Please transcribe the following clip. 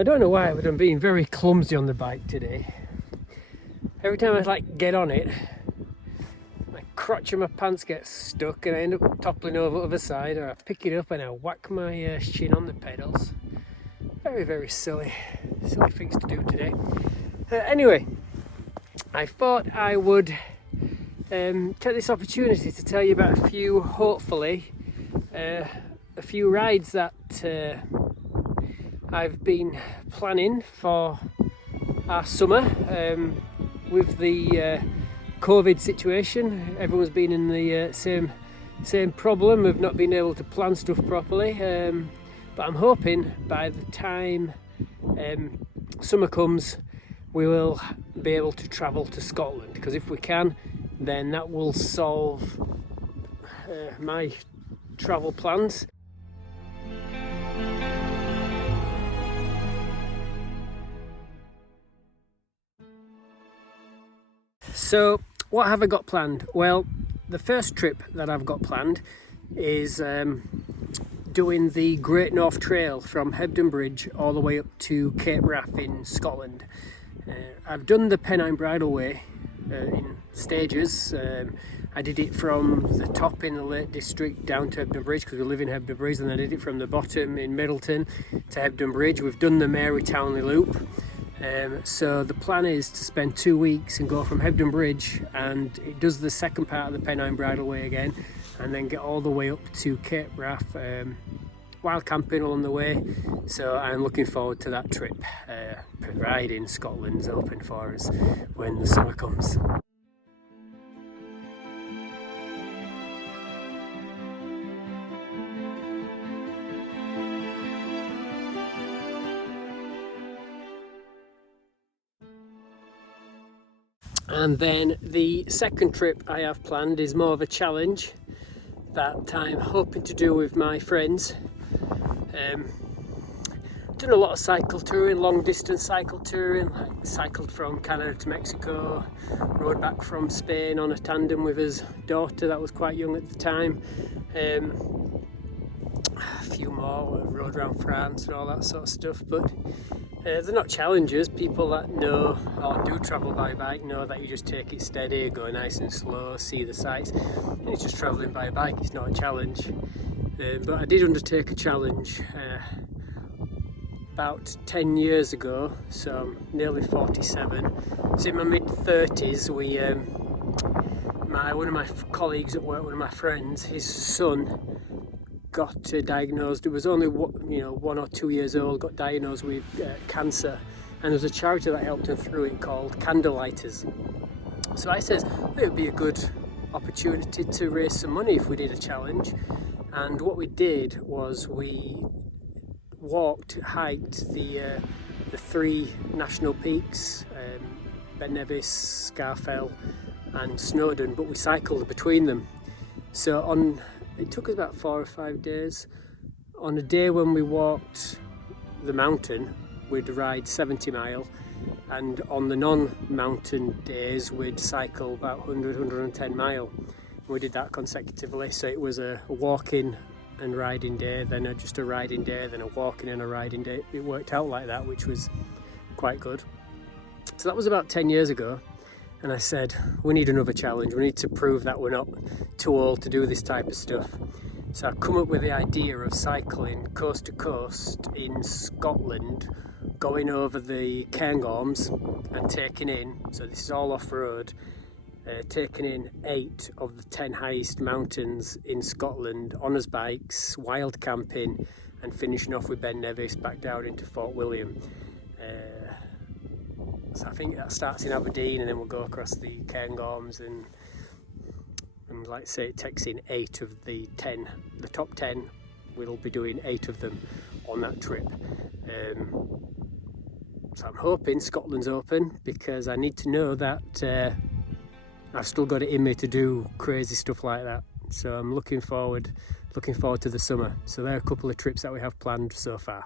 I don't know why, but I'm being very clumsy on the bike today. Every time I get on it, my crotch of my pants gets stuck and I end up toppling over the other side, or I pick it up and I whack my shin on the pedals. Very, very silly things to do today. Anyway, I thought I would take this opportunity to tell you about a few, hopefully, a few rides that I've been planning for our summer. With the COVID situation, everyone's been in the same problem of not being able to plan stuff properly. But I'm hoping by the time summer comes, we will be able to travel to Scotland, because if we can, then that will solve my travel plans. So what have I got planned? Well, the first trip that I've got planned is doing the Great North Trail from Hebden Bridge all the way up to Cape Wrath in Scotland. I've done the Pennine Bridleway in stages. I did it from the top in the Lake District down to Hebden Bridge, because we live in Hebden Bridge, and I did it from the bottom in Middleton to Hebden Bridge. We've done the Mary Townley Loop. So the plan is to spend 2 weeks and go from Hebden Bridge, and it does the second part of the Pennine Bridleway again, and then get all the way up to Cape Wrath, while camping along the way. So I'm looking forward to that trip, providing Scotland's open for us when the summer comes. And then the second trip I have planned is more of a challenge that I'm hoping to do with my friends. I've done a lot of cycle touring, long distance cycle touring, like cycled from Canada to Mexico, rode back from Spain on a tandem with his daughter that was quite young at the time. A few more, rode around France and all that sort of stuff, but they're not challenges. People that know or do travel by bike know that you just take it steady, go nice and slow, see the sights, and it's just travelling by bike, it's not a challenge. But I did undertake a challenge about 10 years ago, so I'm nearly 47. So in my mid-30s, one of my colleagues at work, one of my friends, his son got diagnosed. It was only 1 or 2 years old, got diagnosed with cancer, and there was a charity that helped him through it called Candlelighters. So I said it would be a good opportunity to raise some money if we did a challenge. And what we did was we hiked the 3 national peaks, Ben Nevis, Scarfel and Snowdon, but we cycled between them. So it took us about 4 or 5 days. On a day when we walked the mountain, we'd ride 70 mile, and on the non-mountain days we'd cycle about 110 mile. We did that consecutively, so it was a walking and riding day, then just a riding day, then a walking and a riding day. It worked out like that, which was quite good. So that was about 10 years ago. And I said, we need another challenge. We need to prove that we're not too old to do this type of stuff. So I come up with the idea of cycling coast to coast in Scotland, going over the Cairngorms and taking in, so this is all off-road, taking in 8 of the 10 highest mountains in Scotland on us bikes, wild camping, and finishing off with Ben Nevis back down into Fort William. So I think that starts in Aberdeen, and then we'll go across the Cairngorms, and like I say, it takes in 8 of the top 10. We'll be doing 8 of them on that trip. So I'm hoping Scotland's open, because I need to know that I've still got it in me to do crazy stuff like that. So I'm looking forward to the summer. So there are a couple of trips that we have planned so far.